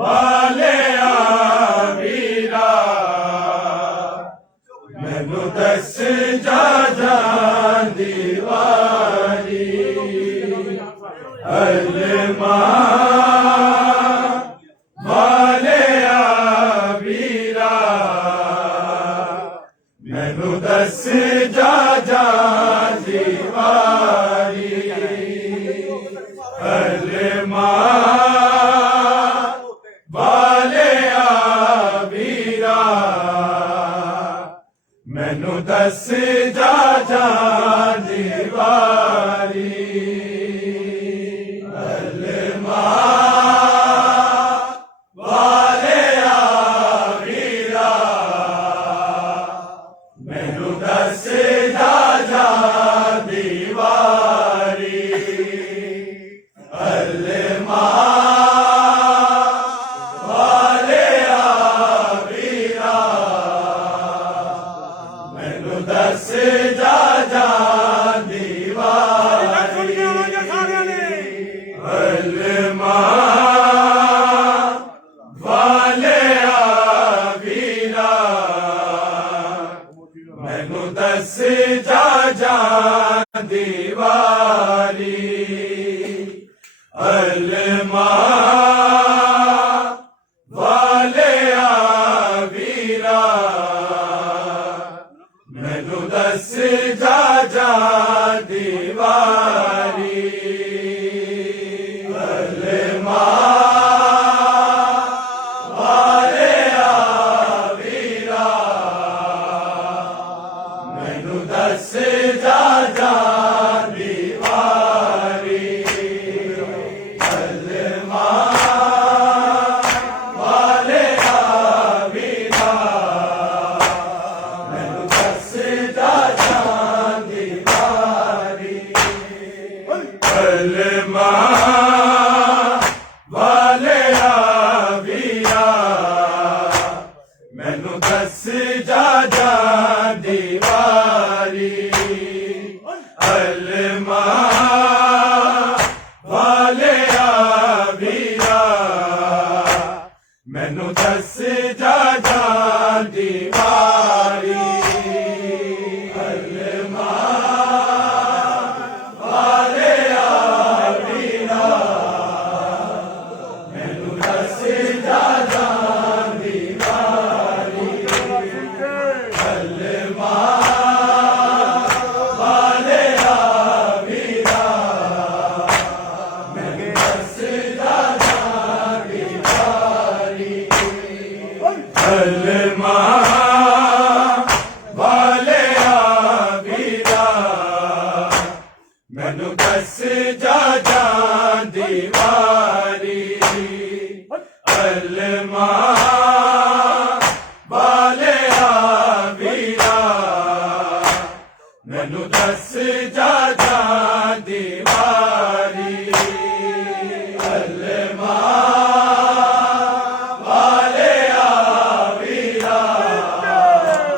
वाले वीरा मैनू दस जा जांदी वारी अलमा वाले वीरा मैनू दस जा जांदी वारी अलमा मैनू दस जा जांदी वारी अलमा वाले वीरा मैनू दस जा जांदी वारी अलमा दस जा जांदी वारी अलमा वाले वीरा मैनू दस जा जांदी वारी अलमा वाले वीरा मैनू दस जा जांदी वारी अलमा वाले वीरा मैनू दस जा जांदी वारी अलमा वाले वीरा मैनू दस जा जांदी वारी अलमा वाले वीरा मैनू दस जा जांदी वारी अलमा वाले वीरा मैनू दस जा जांदी वारी अलमा वाले वीरा मैनू दस जा जांदी वारी अलमा वाले वीरा मैनू दस जा जांदी वारी अलमा वाले वीरा मैनू दस जा जांदी वारी अलमा वाले वीरा मैनू दस जा जांदी वारी अलमा वाले वीरा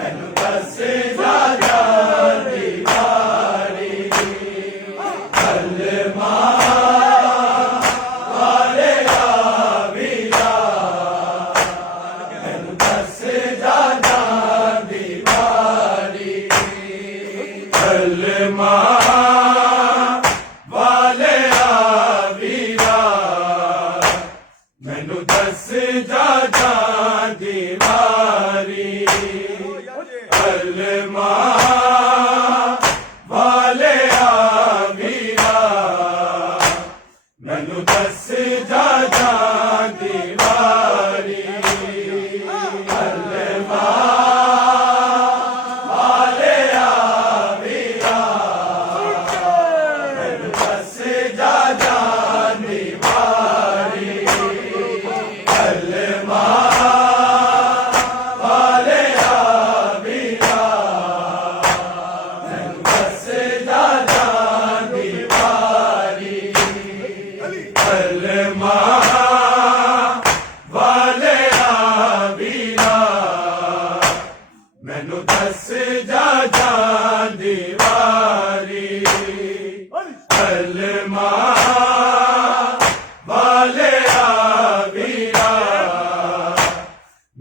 मैनू दस जा जांदी वारी अलमा वाले वीरा मैनू दस जा जांदी वारी अलमा वाले वीरा मैनू दस जा जांदी वारी अलमा वाले वीरा मैनू दस जा जांदी वारी अलमा वाले वीरा मैनू दस जा जांदी वारी अलमा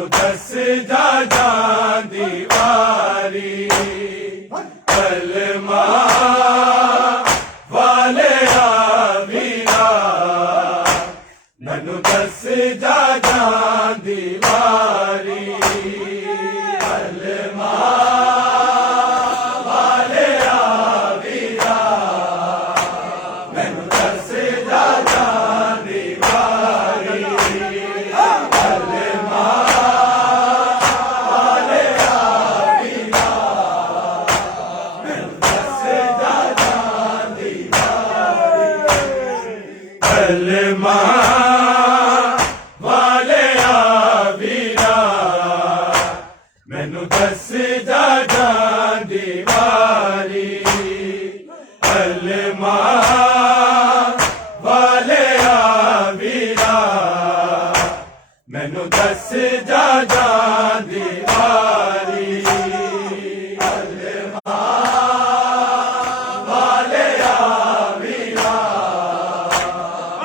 मैनू दस जा जान दी वारी कलमा वाले वीरा मैनू दस जा जान दी वारी कलमा वाले वीरा मैनू दस जा जान दी वारी कलमा वाले वीरा मैनू दस जा जान दी वारी कलमा वाले वीरा मैनू दस जा जान दी वारी कलमा वाले वीरा मैनू दस जा जान दी वारी कलमा वाले वीरा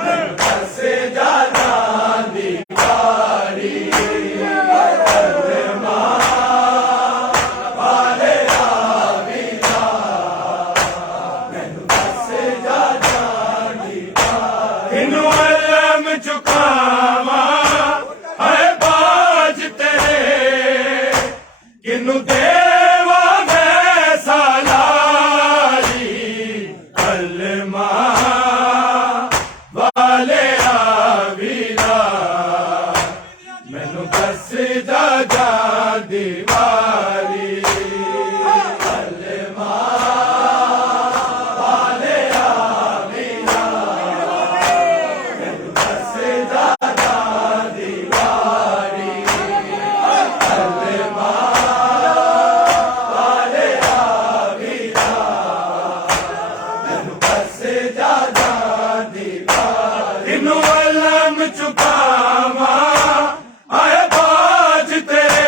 मैनू दस जा जान दी वारी कलमा वाले वीरा मैनू दस जा जान दी वारी इनू अलम चुकावा है बाज तेरे किनू देवा मैं सालारी कलमा वाले वीरा मैनू दस जा जान दी वारी कलमा वाले वीरा मैनू दस जा जान दी वारी कलमा वाले वीरा मैनू दस जा जान दी वारी इनू अलम चुकावा आए बाज तेरे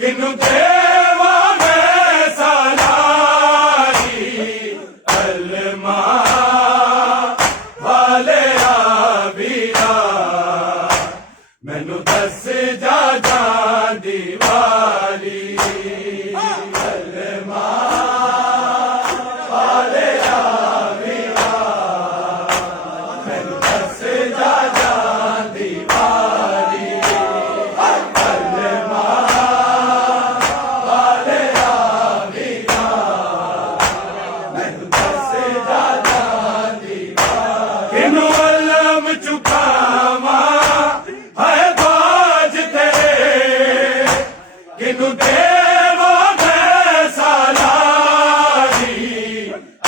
किनू देवा मैं सालारी कलमा वाले वीरा मैनू दस जा जान दी वारी कलमा वाले वीरा मैनू दस जा जान दी वारी कलमा वाले वीरा मैनू दस जा जान दी वारी इनू अलम चुकावा है बाज तेरे किनू देवा मैं सालारी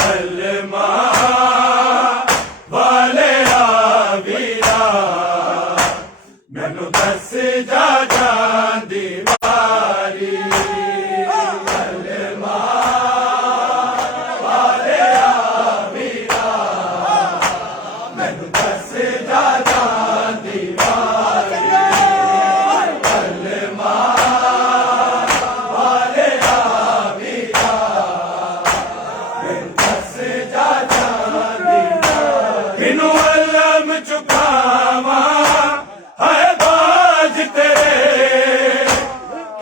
कलमा वाले वीरा मैनू दस जा जान दी वारी कलमा वाले वीरा मैनू दस जा जान दी वारी कलमा वाले वीरा मैनू दस जा जान दी वारी इनू अलम चुकावा है बाज तेरे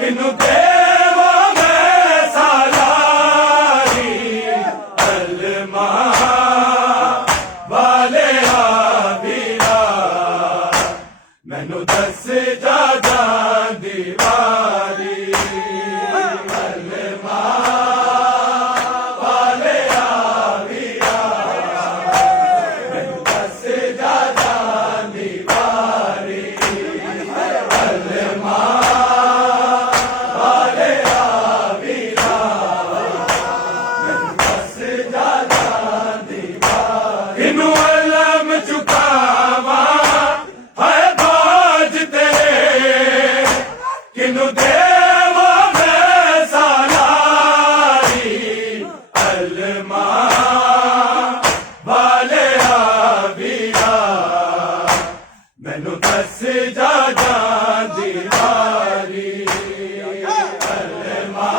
किनू देवा मैं सालारी कलमा वाले वीरा मैनू दस जा जान दी वारी कलमा वाले वीरा मैनू दस जा जान दी वारी कलमा वाले वीरा मैनू दस जा जान दी वारी इनू अलम चुकावा है बाज तेरे किनू देवा मैं सालारी कलमा वाले वीरा मैनू दस जा जान दी वारी कलमा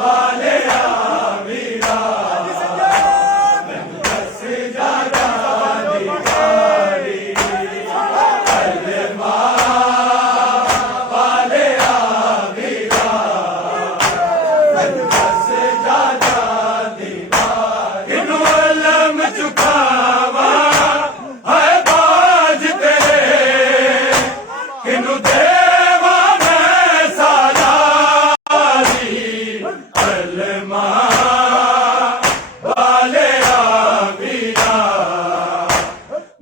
वाले वीरा मैनू दस जा जान दी वारी कलमा मैनू देवा मैं सालारी कलमा वाले वीरा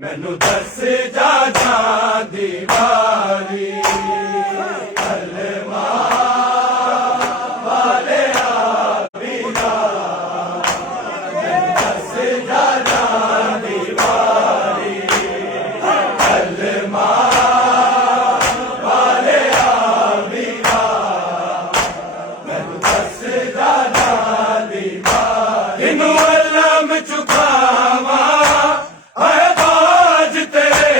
मैनू दस जा दी वारी कलमा वाले वीरा दस जा दी वारी कलमा वाले वीरा मैनू दस जा दी वारी इनू अलम चुकावा आए बाज तेरे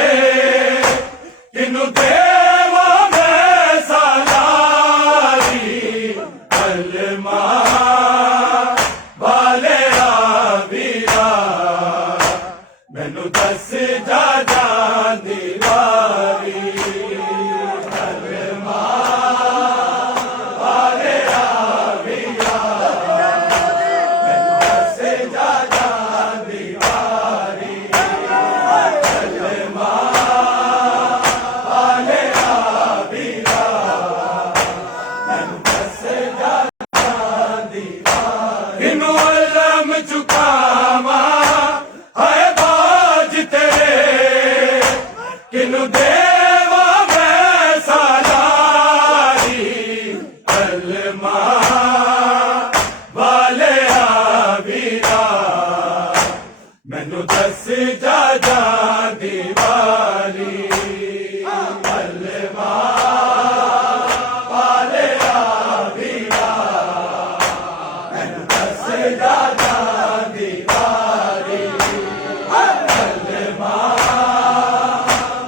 इनू देवा मैं सालारी कलमा वाले वीरा मैनू दस जा दी वारी कलमा वाले वीरा मैनू दस जा दी वारी कलमा वाले वीरा मैनू दस जा दी वारी इनू अलम चुकावा आए बाज तेरे किनू देवा मैं सालारी कलमा वाले वीरा मैनू दस जा दी वारी कलमा वाले वीरा मैनू दस जा दी वारी कलमा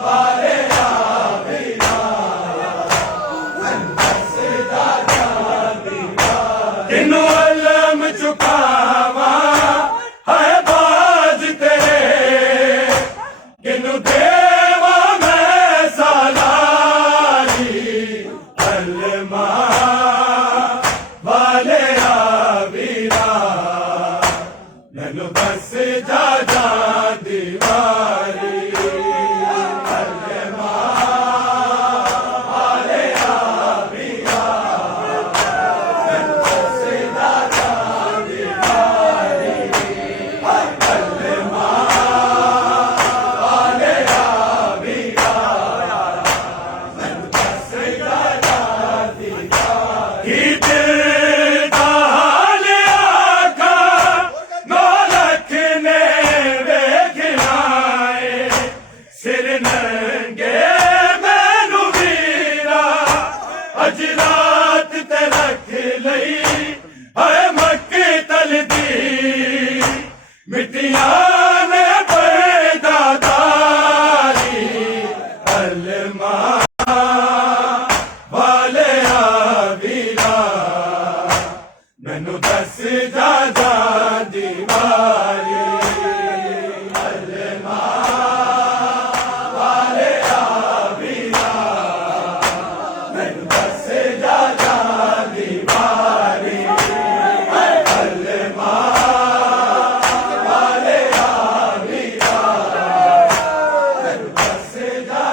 वाले वीरा मैनू दस जा दी वारी इनू अलम चुकावा है बाज तेरे किनू देवा मैं सालारी कलमा वाले वीरा मैनू दस जा दी वारी कलमा वाले वीरा मैनू दस जा दी वारी कलमा वाले वीरा मैनू दस जा दी वारी दिल दा हाल आका नौलख ने वेखना है सिर नंगे मैनू वीरा अज रात ते रख लई है मक्की तलदी मिट्टियां ने पैदादारी कलमा वाले वीरा मैनू दस जा दी वारी कलमा वाले वीरा मैनू दस जा दी वारी कलमा वाले वीरा मैनू दस जा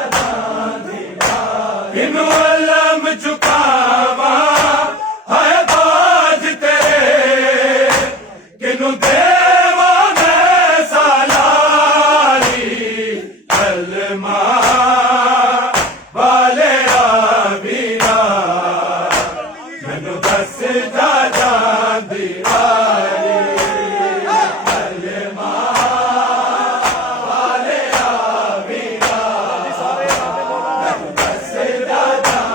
दी वारी इनू अलम चुकावा है बाज तेरे किनू देवा मैं सालारी कलमा वाले वीरा मैनू दस जा दी वारी कलमा वाले वीरा मैनू दस जा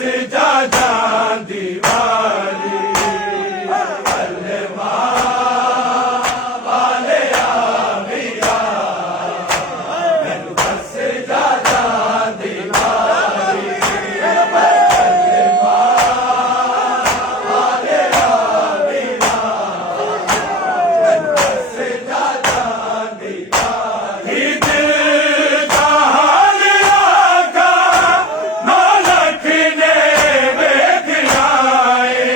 जा जान दीवारी कलमा वाले आमिया मैनू बस जा जान दीवारी कलमा वाले आमिया मैनू बस जा जान दीवारी दिल का हाल आका नानक ने वेख आए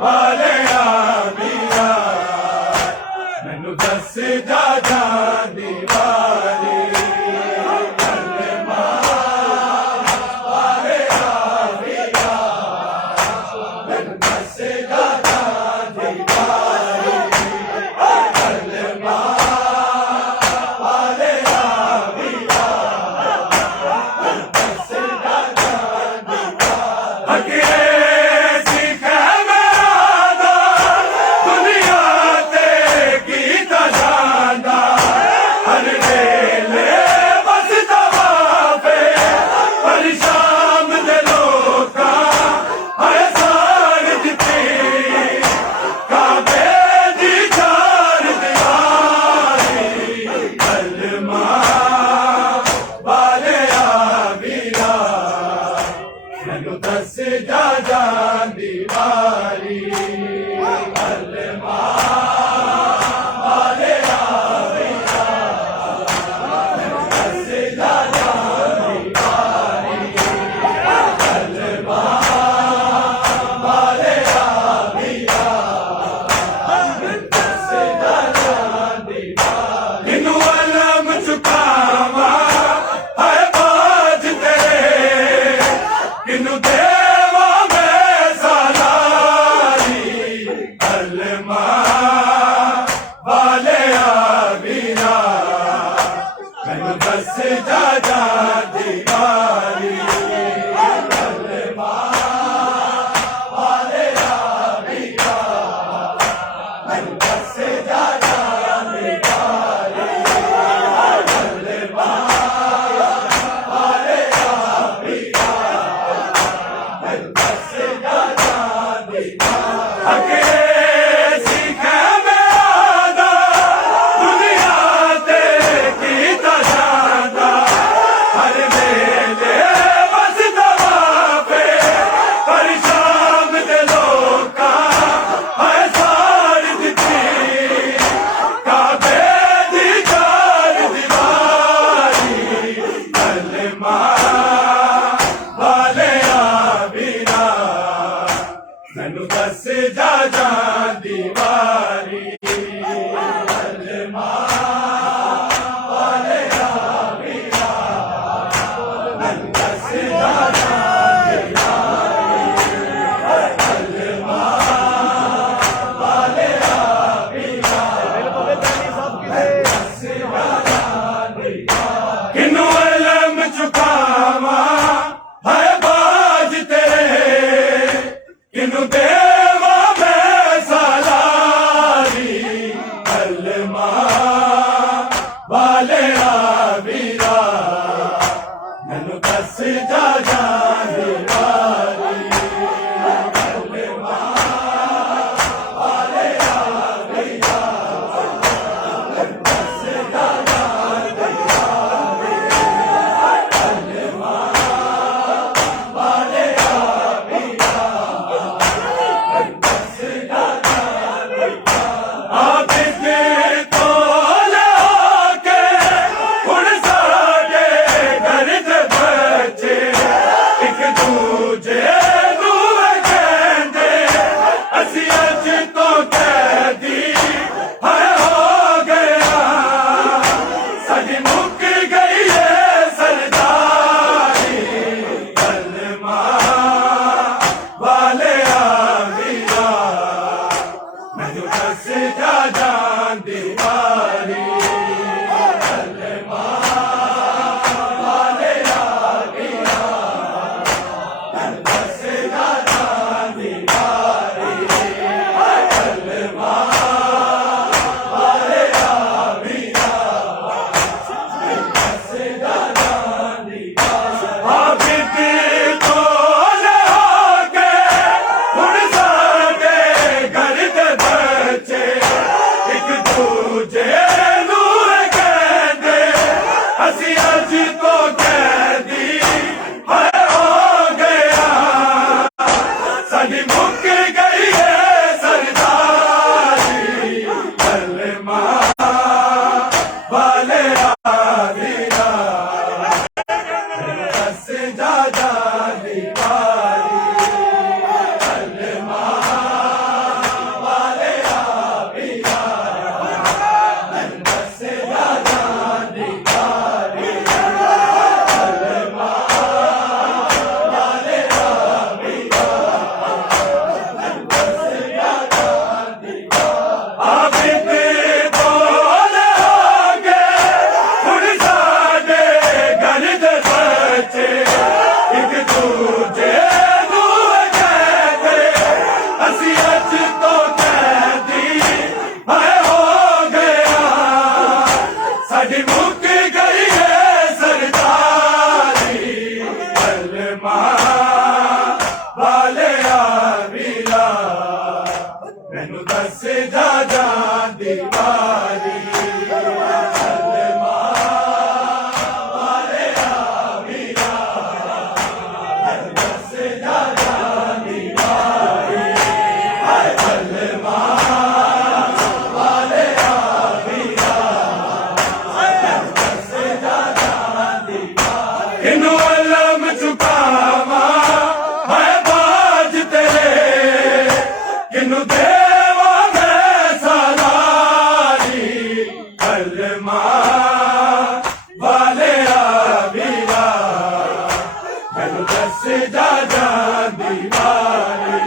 ਵਾਲਿਆ ਵੀਰਾ ਮੈਨੂੰ ਦੱਸ ਜਾ ਜਾਂਦੀ ਵਾਰੀ ਕਲਮਾ ਵਾਲਿਆ ਵੀਰਾ ਮੈਨੂੰ ਦੱਸ ਜਾ ਜਾਂਦੀ ਵਾਰੀ ਕਲਮਾ ਵਾਲਿਆ ਵੀਰਾ ਦੱਸ ਜਾ ਜਾਂਦੀ ਵਾਰੀ ਮੈਨੂੰ ਦੱਸ ਜਾ ਜਾਂਦੀ ਵਾਰੀ ਕਲਮਾ ਵਾਲਿਆ ਵੀਰਾ ਮੈਨੂੰ ਦੱਸ ਜਾ ਜਾਂਦੀ ਵਾਰੀ ਕਲਮਾ ਵਾਲਿਆ ਵੀਰਾ ਮੈਨੂੰ ਦੱਸ ਜਾ ਜਾਂਦੀ ਵਾਰੀ ਕਿਨੂੰ ਅਲਮ ਚੁਕਾਵਾਂ ਹੈ ਬਾਜ ਤੇਰੇ ਕਿਨੂੰ ਦੇਵਾ ਮੈਂ ਸਾਲਾਰੀ ਕਲਮਾ ਵਾਲਿਆ ਵੀਰਾ ਮੈਨੂੰ ਦੱਸ ਜਾ ਜਾਂਦੀ ਵਾਰੀ ਕਲਮਾ ਵਾਲਿਆ ਵੀਰਾ ਮੈਨੂੰ ਦੱਸ ਜਾ ਜਾਂਦੀ ਵਾਰੀ ਕਲਮਾ ਵਾਲਿਆ ਵੀਰਾ ਮੈਨੂੰ ਦੱਸ ਜਾ ਜਾਂਦੀ ਅੱਗੇ ਸਿੱਖਿਆ ਮੇਰਾ ਦਾ ਦੁਨੀਆ ਤੇ ਕੀਤਾ ਜਾਂਦਾ ਹਰ ਵੇਲੇ ਵਸਦਾ ਵਾਪੇ ਪਰ ਸ਼ਾਮ ਦੇ ਲੋਕਾਂ ਹੈ ਸਾੜ ਦਿੱਤੀ ਕਾਬੇ ਦੀ ਚਾਰ ਦੀਵਾਰੀ ਕਲਮਾ ਵਾਲਿਆ ਵੀਰਾ ਮੈਨੂੰ ਦੱਸ ਜਾ ਜਾਂਦੀ ਵਾਰੀ ਕਲਮਾ ਵਾਲਿਆ ਵੀਰਾ ਮੈਨੂੰ ਦੱਸ ਜਾ ਜਾਂਦੀ ਵਾਰੀ ਕਲਮਾ ਵਾਲਿਆ ਵੀਰਾ ਦੱਸ ਜਾ ਜਾਂਦੀ ਵਾਰੀ ਕਿਨੂੰ ਅਲਮ ਚੁਕਾਵਾਂ ਹੈ ਬਾਜ ਤੇਰੇ ਕਿਨੂੰ ਦੇਵਾ ਮੈਂ ਸਾਲਾਰੀ मैनू दस जा जांदी वारी इनू अलम चुकावा है बाज तेरे किनू देवा मैं सलारी कलमा वाले आवीरा मैनू दस जा जांदी वारी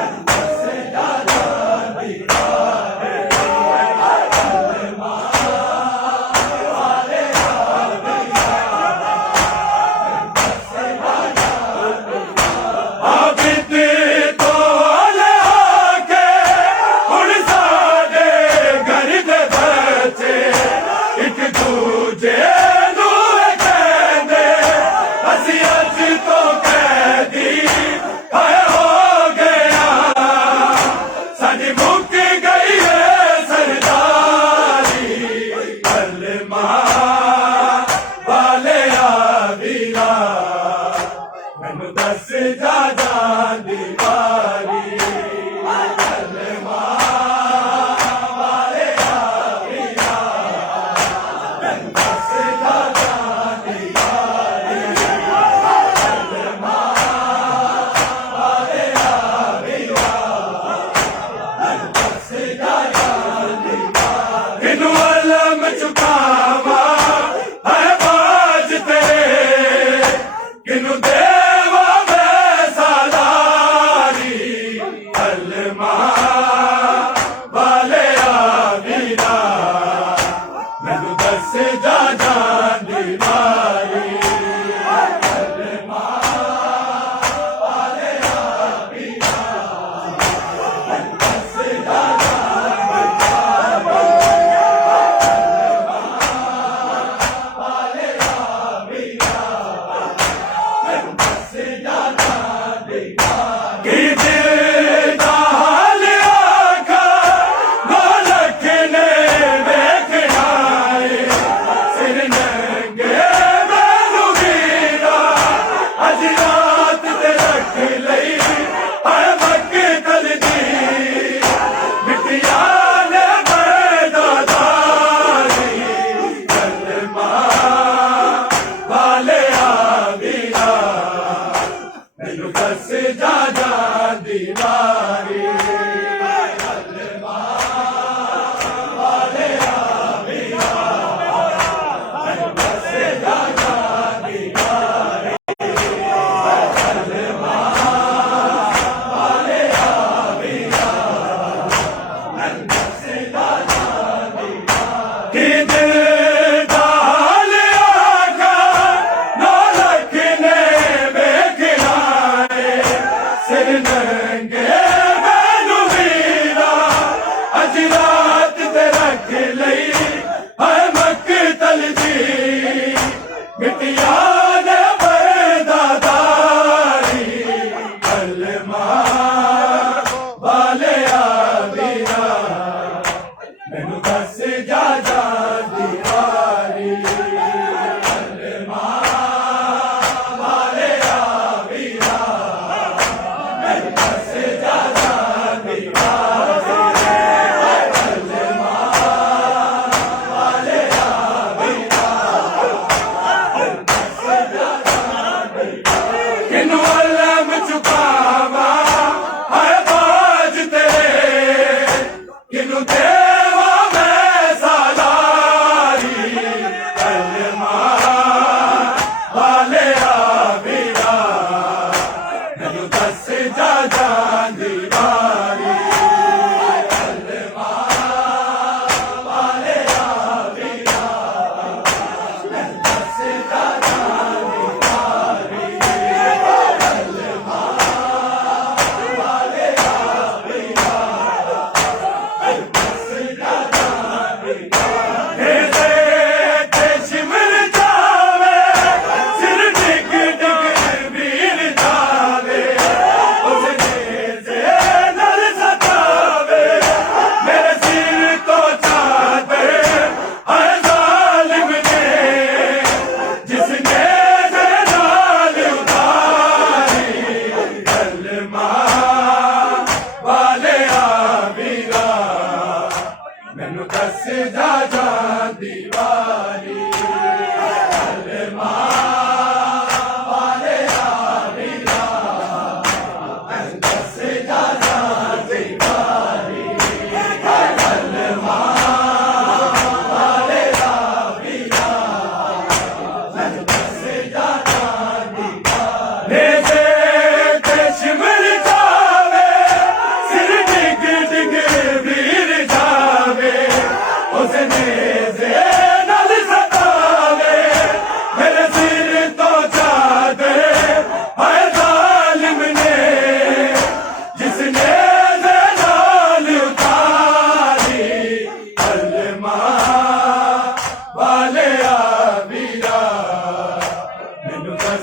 मैनू दस जा जांदी वारी कलमा वाले आवीरा मैनू दस जा जांदी वारी कलमा वाले आवीरा मैनू दस जा जांदी वारी इनू अलम चुकावा है बाज तेरे किनू देवा मैं सलारी कलमा वाले आवीरा मैनू दस जा जांदी वारी कलमा वाले आवीरा मैनू दस जा जांदी वाले आवीरा कि दिल दा हाल आखा गोलख ने वेखना है सिर नंगे मैनू वीरा अज रात ते रख लई है मक्तल दी मिटिया ने बरदादारी कलमा वाले आवीरा मैनू दस जा जांदी वारी कलमा वाले आवीरा मैनू दस जा जांदी वारी कलमा वाले आवीरा मैनू दस जा जांदी वारी कि दिल दा हाल आखा गोलख ने वेखना सिर नंगे मैनू वीरा अज रात ते रख लई है मक्तल दी मिटिया ने बरदादारी कलमा वाले आवीरा मैनू दस जा जांदी वारी कलमा वाले आवीरा मैनू दस जा जांदी वारी कलमा वाले आवीरा मैनू दस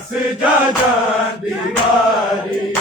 बस जा जा दीवारी